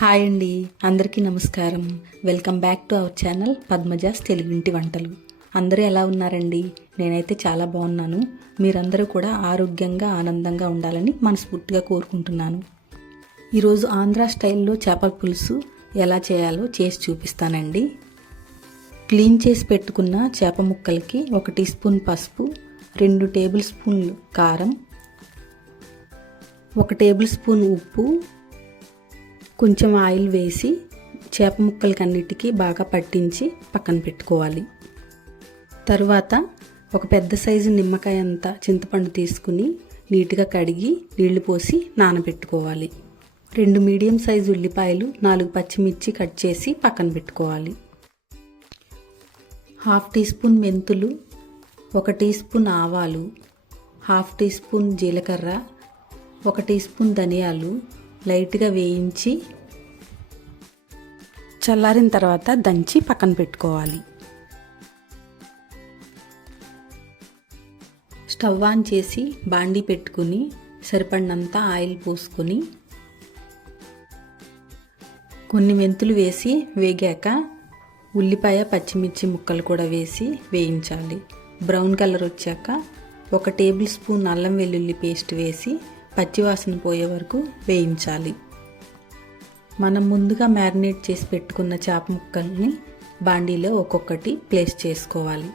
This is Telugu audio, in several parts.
హాయ్ అండి, అందరికీ నమస్కారం. Welcome back to our channel Padmaja's తెలుగింటి వంటలు. అందరూ ఎలా ఉన్నారండి? నేనైతే చాలా బాగున్నాను. మీరందరూ కూడా ఆరోగ్యంగా ఆనందంగా ఉండాలని మనస్ఫూర్తిగా కోరుకుంటున్నాను. ఈరోజు ఆంధ్ర స్టైల్లో చేపల పులుసు ఎలా చేయాలో చేసి చూపిస్తానండి. క్లీన్ చేసి పెట్టుకున్న చేప ముక్కలకి 1 టీ స్పూన్ పసుపు, 2 టేబుల్ స్పూన్లు కారం, 1 టేబుల్ స్పూన్ ఉప్పు, కొంచెం ఆయిల్ వేసి చేప ముక్కలకన్నిటికీ బాగా పట్టించి పక్కన పెట్టుకోవాలి. తర్వాత ఒక పెద్ద సైజు నిమ్మకాయ అంత చింతపండు తీసుకుని నీట్గా కడిగి నీళ్లు పోసి నానబెట్టుకోవాలి. 2 మీడియం సైజు ఉల్లిపాయలు, 4 పచ్చిమిర్చి కట్ చేసి పక్కన పెట్టుకోవాలి. 1/2 టీ స్పూన్ మెంతులు, 1 టీ స్పూన్ ఆవాలు, 1/2 టీ స్పూన్ జీలకర్ర, 1 టీ స్పూన్ ధనియాలు లైట్గా వేయించి చల్లారిన తర్వాత దంచి పక్కన పెట్టుకోవాలి. స్టవ్ ఆన్ చేసి బాండీ పెట్టుకుని సరిపడినంత ఆయిల్ పోసుకొని కొన్ని మెంతులు వేసి వేగాక ఉల్లిపాయ పచ్చిమిర్చి ముక్కలు కూడా వేసి వేయించాలి. బ్రౌన్ కలర్ వచ్చాక 1 టేబుల్ స్పూన్ అల్లం వెల్లుల్లి పేస్ట్ వేసి పచ్చివాసన పోయే వరకు వేయించాలి. మనం ముందుగా మ్యారినేట్ చేసి పెట్టుకున్న చేప ముక్కల్ని బాండీలో ఒక్కొక్కటి ప్లేస్ చేసుకోవాలి.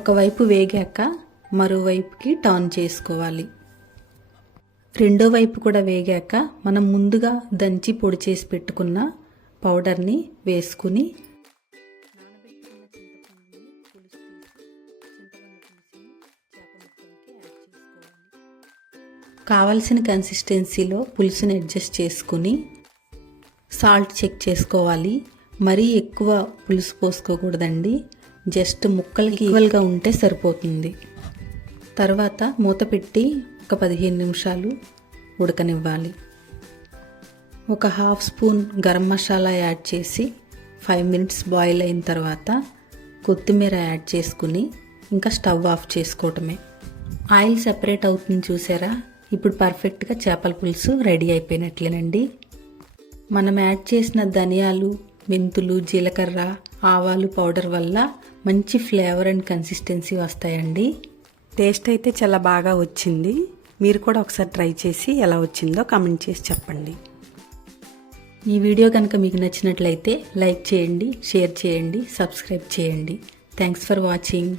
ఒకవైపు వేగాక మరోవైపుకి టర్న్ చేసుకోవాలి. రెండో వైపు కూడా వేగాక మనం ముందుగా దంచి పొడి చేసి పెట్టుకున్న పౌడర్ని వేసుకుని కావలసిన కన్సిస్టెన్సీలో పులుసుని అడ్జస్ట్ చేసుకుని సాల్ట్ చెక్ చేసుకోవాలి. మరీ ఎక్కువ పులుసు పోసుకోకూడదండి, జస్ట్ ముక్కలకి ఈక్వల్గా ఉంటే సరిపోతుంది. తర్వాత మూత పెట్టి ఒక 15 నిమిషాలు ఉడకనివ్వాలి. 1/2 స్పూన్ గరం మసాలా యాడ్ చేసి 5 మినిట్స్ బాయిల్ అయిన తర్వాత కొత్తిమీర యాడ్ చేసుకుని ఇంకా స్టవ్ ఆఫ్ చేసుకోవటమే. ఆయిల్ సెపరేట్ అవుతుంది చూసారా? ఇప్పుడు పర్ఫెక్ట్గా చేపల పులుసు రెడీ అయిపోయినట్లేనండి. మనం యాడ్ చేసిన ధనియాలు, మెంతులు, జీలకర్ర, ఆవాలు పౌడర్ వల్ల మంచి ఫ్లేవర్ అండ్ కన్సిస్టెన్సీ వస్తాయండి. టేస్ట్ అయితే చాలా బాగా వచ్చింది. మీరు కూడా ఒకసారి ట్రై చేసి ఎలా వచ్చిందో కామెంట్ చేసి చెప్పండి. ఈ వీడియో కనుక మీకు నచ్చినట్లయితే లైక్ చేయండి, షేర్ చేయండి, సబ్స్క్రైబ్ చేయండి. Thanks for watching.